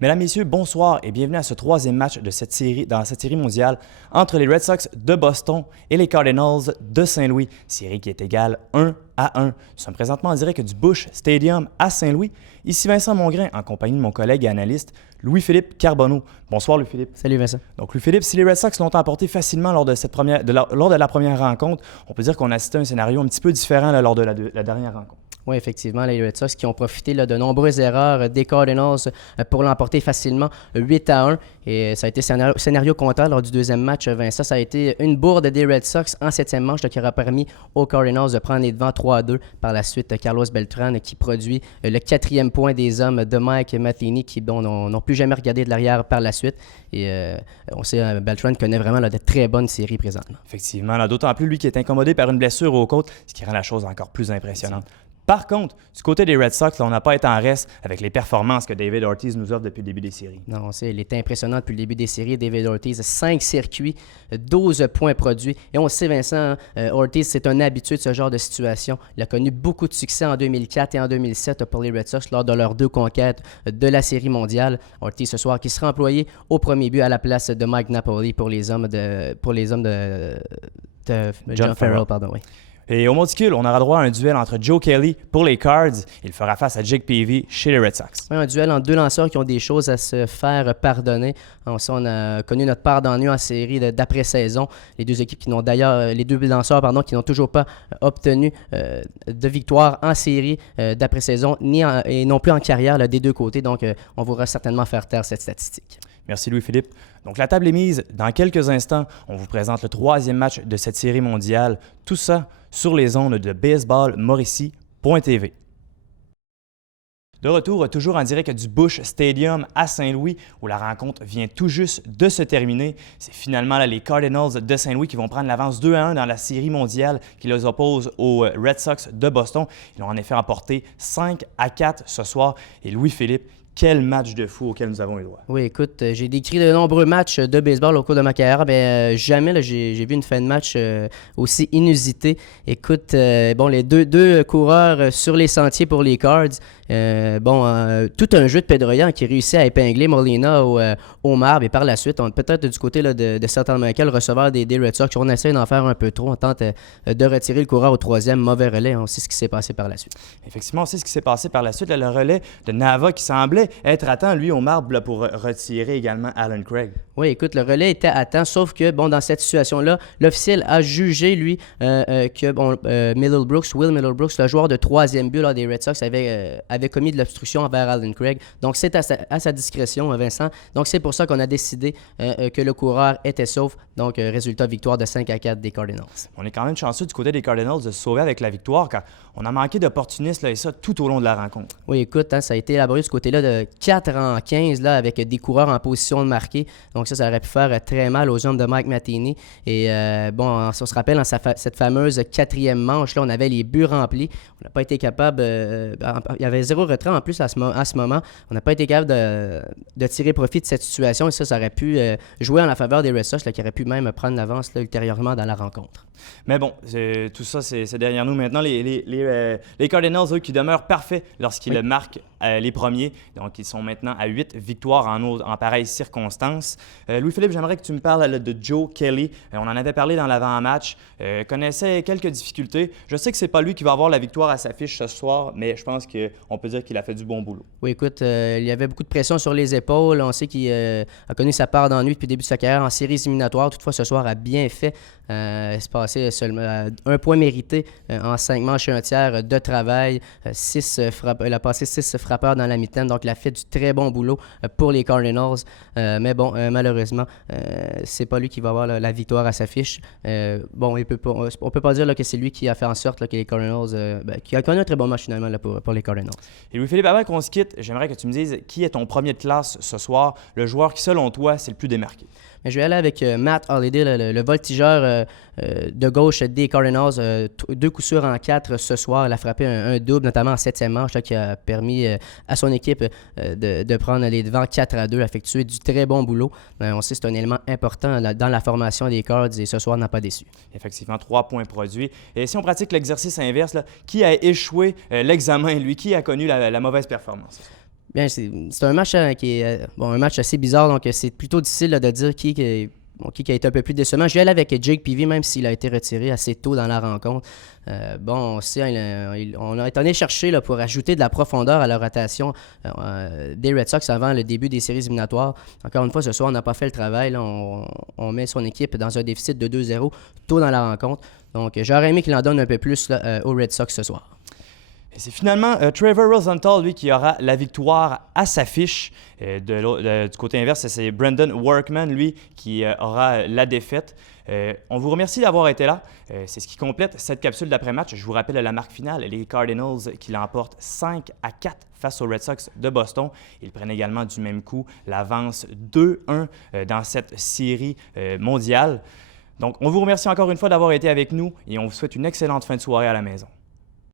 Mesdames, Messieurs, bonsoir et bienvenue à ce troisième match de cette série, dans cette série mondiale entre les Red Sox de Boston et les Cardinals de Saint-Louis. Série qui est égale 1-1. Nous sommes présentement en direct du Busch Stadium à Saint-Louis. Ici Vincent Mongrain en compagnie de mon collègue et analyste Louis-Philippe Carbonneau. Bonsoir Louis-Philippe. Salut Vincent. Donc Louis-Philippe, si les Red Sox l'ont emporté facilement lors de la première rencontre, on peut dire qu'on a assisté à un scénario un petit peu différent lors de la dernière rencontre. Oui, effectivement, les Red Sox qui ont profité de nombreuses erreurs des Cardinals pour l'emporter facilement 8-1. Et ça a été scénario contraire lors du deuxième match, Vincent. Ça a été une bourde des Red Sox en septième manche qui aura permis aux Cardinals de prendre les devants 3-2. Par la suite, Carlos Beltran qui produit le quatrième point des hommes de Mike Matheny qui n'ont plus jamais regardé de l'arrière par la suite. Et on sait, Beltran connaît vraiment de très bonnes séries présentement. Effectivement, d'autant plus lui qui est incommodé par une blessure aux côtes, ce qui rend la chose encore plus impressionnante. Par contre, du côté des Red Sox, on n'a pas été en reste avec les performances que David Ortiz nous offre depuis le début des séries. Non, on sait, il était impressionnant depuis le début des séries. David Ortiz, 5 circuits, 12 points produits. Et on sait, Vincent, Ortiz, c'est un habitué de ce genre de situation. Il a connu beaucoup de succès en 2004 et en 2007 pour les Red Sox lors de leurs deux conquêtes de la Série mondiale. Ortiz, ce soir, qui sera employé au premier but à la place de Mike Napoli pour les hommes de John Farrell, pardon, oui. Et au monticule, on aura droit à un duel entre Joe Kelly pour les Cards. Il fera face à Jake Peavy chez les Red Sox. Oui, un duel entre deux lanceurs qui ont des choses à se faire pardonner. On a connu notre part d'ennui en série d'après-saison. Les deux équipes qui n'ont d'ailleurs, les deux lanceurs qui n'ont toujours pas obtenu de victoire en série d'après-saison et non plus en carrière des deux côtés. Donc, on pourra certainement faire taire cette statistique. Merci Louis-Philippe. Donc la table est mise. Dans quelques instants, on vous présente le troisième match de cette série mondiale. Tout ça sur les ondes de baseballmauricie.tv. De retour, toujours en direct du Busch Stadium à Saint-Louis, où la rencontre vient tout juste de se terminer. C'est finalement les Cardinals de Saint-Louis qui vont prendre l'avance 2-1 dans la série mondiale qui les oppose aux Red Sox de Boston. Ils ont en effet emporté 5-4 ce soir. Et Louis-Philippe, quel match de fou auquel nous avons eu droit. Oui, écoute, j'ai décrit de nombreux matchs de baseball au cours de ma carrière, mais jamais j'ai vu une fin de match aussi inusitée. Écoute, les deux coureurs sur les sentiers pour les Cards. Tout un jeu de pédroyant qui réussit à épingler Molina au marbre. Et par la suite, peut-être du côté de Satan Michael, receveur des Red Sox, on essaie d'en faire un peu trop. On tente de retirer le coureur au troisième, mauvais relais. On sait ce qui s'est passé par la suite. Effectivement, on sait ce qui s'est passé par la suite. Le relais de Nava qui semblait être à temps, lui, au marbre, pour retirer également Alan Craig. Oui, écoute, le relais était à temps, sauf que, dans cette situation-là, l'officiel a jugé, lui, que Will Middlebrooks, le joueur de troisième but des Red Sox, avait commis de l'obstruction envers Alan Craig. Donc, c'est à sa discrétion, Vincent. Donc, c'est pour ça qu'on a décidé que le coureur était sauf. Donc, résultat, victoire de 5-4 des Cardinals. On est quand même chanceux du côté des Cardinals de se sauver avec la victoire, car on a manqué d'opportunistes et ça tout au long de la rencontre. Oui, écoute, ça a été élaboré du côté-là de 4-15 avec des coureurs en position de marquer. Donc, ça aurait pu faire très mal aux hommes de Mike Matheny. Et on se rappelle, dans cette fameuse quatrième manche, là, on avait les buts remplis. On n'a pas été capable... il y avait 0 retrait en plus à ce moment. On n'a pas été capable de tirer profit de cette situation. Et ça aurait pu jouer en la faveur des Red Sox, qui auraient pu même prendre l'avance ultérieurement dans la rencontre. Mais bon, tout ça, c'est derrière nous maintenant. Les Cardinals, eux, qui demeurent parfaits lorsqu'ils marquent les premiers. Donc, ils sont maintenant à 8 victoires en pareilles circonstances. Louis-Philippe, j'aimerais que tu me parles de Joe Kelly. On en avait parlé dans l'avant-match. Connaissait quelques difficultés. Je sais que c'est pas lui qui va avoir la victoire à sa fiche ce soir, mais je pense qu'on peut dire qu'il a fait du bon boulot. Oui, écoute, il y avait beaucoup de pression sur les épaules. On sait qu'il a connu sa part d'ennui depuis le début de sa carrière en séries éliminatoires. Toutefois, ce soir, a bien fait. Il se passait seulement un point mérité en 5 manches et un tiers de travail. Il a passé 6 frappeurs dans la mi-temps, donc il a fait du très bon boulot pour les Cardinals. Mais malheureusement, c'est pas lui qui va avoir la victoire à sa fiche. On peut pas dire que c'est lui qui a fait en sorte que les Cardinals, qui a connu un très bon match finalement pour les Cardinals. Et Louis-Philippe, avant qu'on se quitte, j'aimerais que tu me dises qui est ton premier de classe ce soir, le joueur qui, selon toi, c'est le plus démarqué. Je vais aller avec Matt Holliday, le voltigeur de gauche des Cardinals. 2 coups sûrs en 4 ce soir. Il a frappé un double, notamment en 7e manche, qui a permis à son équipe de prendre les devants 4-2, effectuer du très bon boulot. On sait que c'est un élément important dans la formation des Cards et ce soir n'a pas déçu. Effectivement, 3 points produits. Et si on pratique l'exercice inverse, qui a échoué l'examen, lui, qui a connu la mauvaise performance? Bien, c'est un match qui est un match assez bizarre, donc c'est plutôt difficile là, de dire qui a été un peu plus décevant. Je vais aller avec Jake Peavy, même s'il a été retiré assez tôt dans la rencontre. On sait, on a été allé chercher là, pour ajouter de la profondeur à la rotation des Red Sox avant le début des séries éliminatoires. Encore une fois, ce soir, on n'a pas fait le travail. Là, on met son équipe dans un déficit de 2-0 tôt dans la rencontre. Donc, j'aurais aimé qu'il en donne un peu plus là, aux Red Sox ce soir. Et c'est finalement Trevor Rosenthal, lui, qui aura la victoire à sa fiche. Du côté inverse, c'est Brandon Workman, lui, qui aura la défaite. On vous remercie d'avoir été là. C'est ce qui complète cette capsule d'après-match. Je vous rappelle la marque finale, les Cardinals qui l'emportent 5-4 face aux Red Sox de Boston. Ils prennent également du même coup l'avance 2-1 dans cette série mondiale. Donc, on vous remercie encore une fois d'avoir été avec nous et on vous souhaite une excellente fin de soirée à la maison.